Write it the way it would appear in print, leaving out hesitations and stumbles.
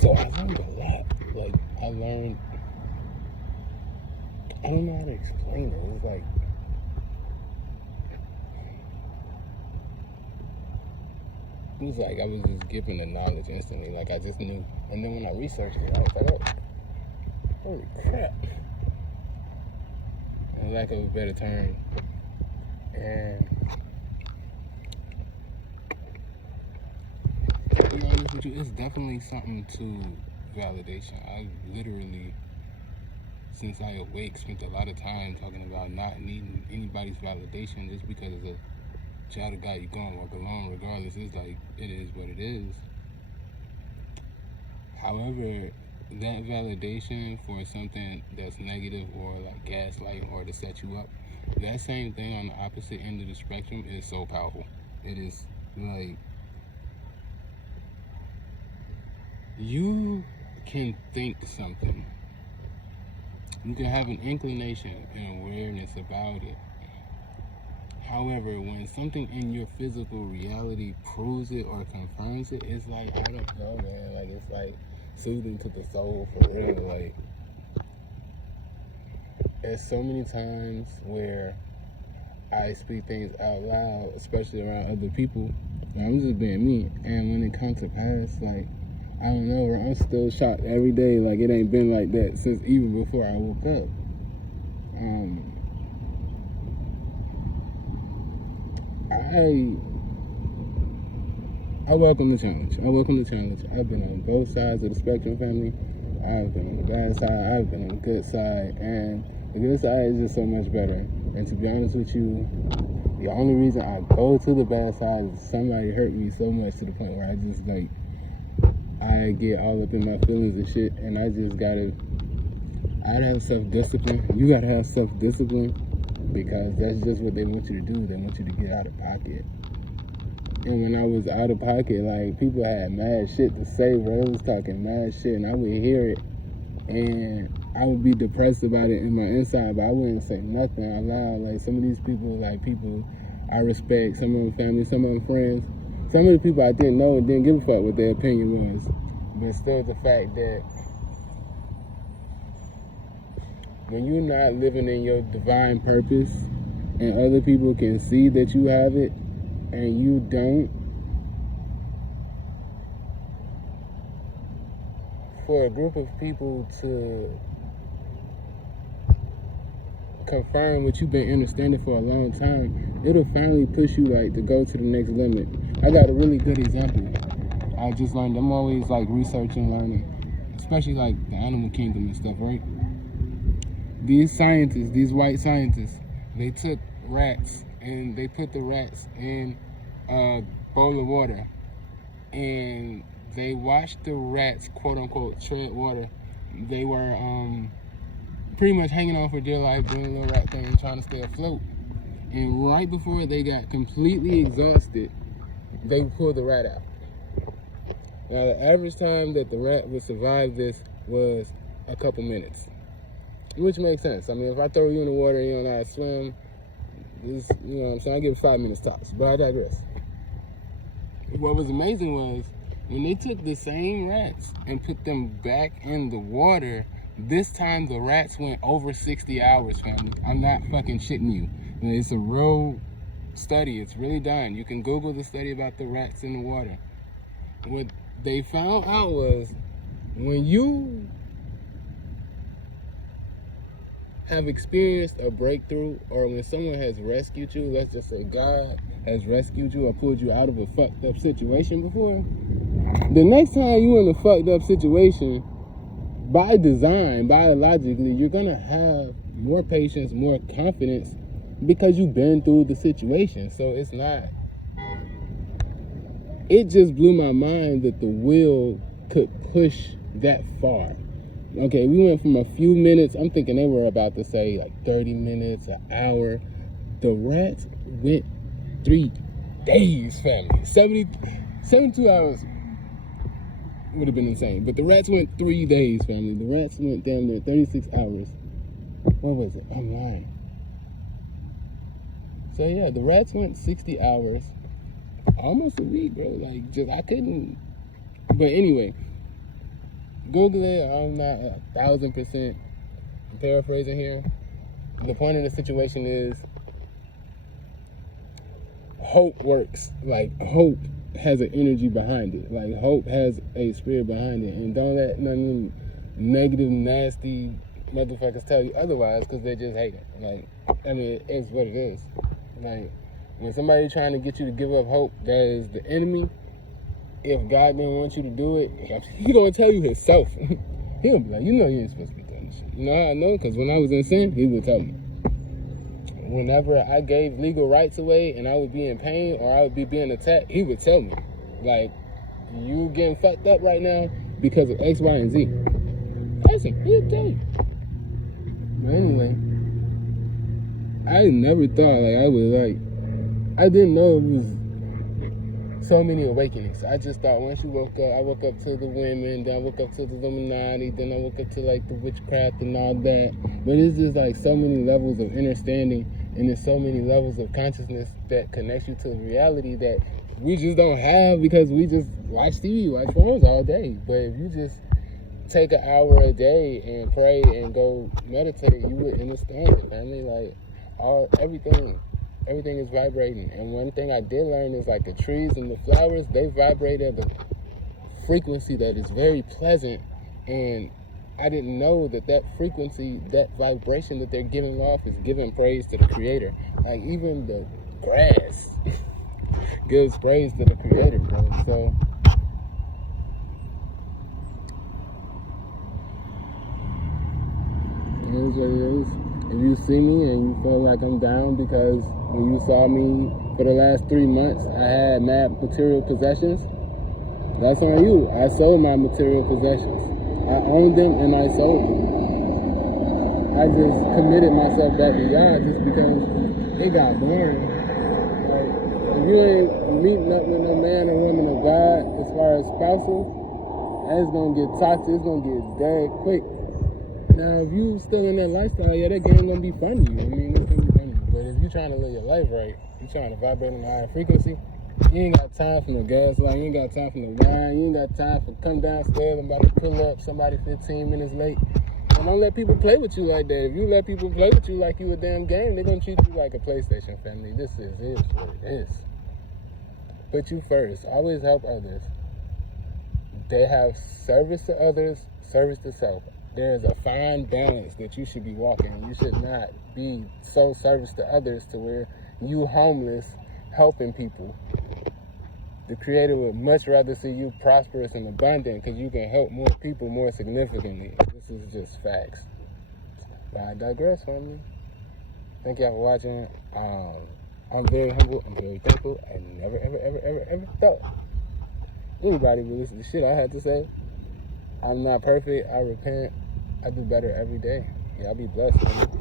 So I learned a lot. Like, I don't know how to explain it. It's like, I was just given the knowledge instantly. Like, I just knew. And then when I researched it, I was like, oh, holy crap. For lack of a better term. And to be honest with you, it's definitely something to validation. I literally, since I awake, spent a lot of time talking about not needing anybody's validation just because as a child of God, you're going to walk alone regardless. It's like, it is what it is. However, that validation for something that's negative or like gaslight or to set you up, that same thing on the opposite end of the spectrum is so powerful. It is like, you can think something. You can have an inclination and awareness about it. However, when something in your physical reality proves it or confirms it, it's like, I don't know, man. Like, it's like soothing to the soul for real. Like, there's so many times where I speak things out loud, especially around other people. I'm just being me. And when it comes to pass, like, I don't know, I'm still shocked every day. Like, it ain't been like that since even before I woke up. I welcome the challenge. I've been on both sides of the spectrum, family. I've been on the bad side. I've been on the good side. And the good side is just so much better. And to be honest with you, the only reason I go to the bad side is somebody hurt me so much to the point where I just, like, I get all up in my feelings and shit. And I just gotta have self-discipline. You gotta have self-discipline because that's just what they want you to do. They want you to get out of pocket. And when I was out of pocket, like, people had mad shit to say, bro. They was talking mad shit, and I would hear it, and I would be depressed about it in my inside, but I wouldn't say nothing out loud. Like, some of these people, like, people I respect, some of them family, some of them friends, some of the people I didn't know and didn't give a fuck what their opinion was. But still, the fact that when you're not living in your divine purpose, and other people can see that you have it, and you don't, for a group of people to confirm what you've been understanding for a long time, it'll finally push you, like, to go to the next limit. I got a really good example. I just learned, I'm always, like, researching, learning, especially, like, the animal kingdom and stuff, right? These scientists, these white scientists, they took rats and they put the rats in a bowl of water, and they watched the rats, quote unquote, tread water. They were pretty much hanging on for dear life, doing a little rat thing, trying to stay afloat. And right before they got completely exhausted, they pulled the rat out. Now, the average time that the rat would survive this was a couple minutes, which makes sense. I mean, if I throw you in the water and you don't know how to swim, this, you know what I'm saying, I'll give it 5 minutes tops, but I digress. What was amazing was when they took the same rats and put them back in the water, this time the rats went over 60 hours, family. I'm not fucking shitting you. It's a real study. It's really done. You can Google the study about the rats in the water. What they found out was when you have experienced a breakthrough, or when someone has rescued you, let's just say God has rescued you or pulled you out of a fucked up situation before, the next time you're in a fucked up situation, by design, biologically, you're gonna have more patience, more confidence, because you've been through the situation. So it's not, it just blew my mind that the will could push that far. Okay, we went from a few minutes, I'm thinking they were about to say like 30 minutes, an hour. The rats went 3 days, family. 72 hours would have been insane. But the rats went 3 days, family. The rats went down there 36 hours. What was it? I'm lying. So yeah, the rats went 60 hours. Almost a week, bro. Like, just, I couldn't. But anyway, Google it. I'm not 1,000% paraphrasing here. The point of the situation is hope works. Like, hope has an energy behind it. Like, hope has a spirit behind it. And don't let none of them negative, nasty motherfuckers tell you otherwise, because they just hate it. Like, I mean, it's what it is. Like, when somebody trying to get you to give up hope, that is the enemy. If God didn't want you to do it, he gonna tell you himself. He gonna be like, you know you ain't supposed to be doing this shit. You know how I know? Because when I was in sin, he would tell me. Whenever I gave legal rights away and I would be in pain or I would be being attacked, he would tell me, like, you getting fucked up right now because of X, Y, and Z. Listen, he'll tell you. But anyway, I never thought, like, I didn't know it was so many awakenings. I just thought once you woke up, I woke up to the women, then I woke up to the Illuminati, then I woke up to, like, the witchcraft and all that. But it's just, like, so many levels of understanding, and there's so many levels of consciousness that connects you to reality that we just don't have because we just watch TV, watch phones all day. But if you just take an hour a day and pray and go meditate, you would understand it, family. Like, everything is vibrating. And one thing I did learn is, like, the trees and the flowers, they vibrate at a frequency that is very pleasant. And I didn't know that frequency, that vibration that they're giving off is giving praise to the Creator. Like, even the grass gives praise to the Creator, bro. So it is what it is. If you see me and you feel like I'm down because when you saw me for the last 3 months, I had mad material possessions, that's on you. I sold my material possessions. I owned them and I sold them. I just committed myself back to God just because it got boring. Like, if you ain't meeting up with no man or woman of God as far as spousal, it's gonna get toxic, it's gonna get dead quick. Now, if you still in that lifestyle, yeah, that game gonna be fun to you. I mean, it's gonna be fun to you. But if you trying to live your life right, you trying to vibrate on a higher frequency, you ain't got time for no gaslight, you ain't got time for no wine, you ain't got time for come downstairs, I'm about to pull up, somebody 15 minutes late. And don't let people play with you like that. If you let people play with you like you a damn game, they're gonna treat you like a PlayStation, family. This is what it is. Put you first. Always help others. They have service to others, service to self. There is a fine balance that you should be walking. You should not be so service to others to where you homeless helping people. The Creator would much rather see you prosperous and abundant because you can help more people more significantly. This is just facts. But I digress, family. Thank y'all for watching. I'm very humble. I'm very thankful. I never, ever thought anybody would listen to shit I had to say. I'm not perfect. I repent. I do better every day. Y'all be blessed, man.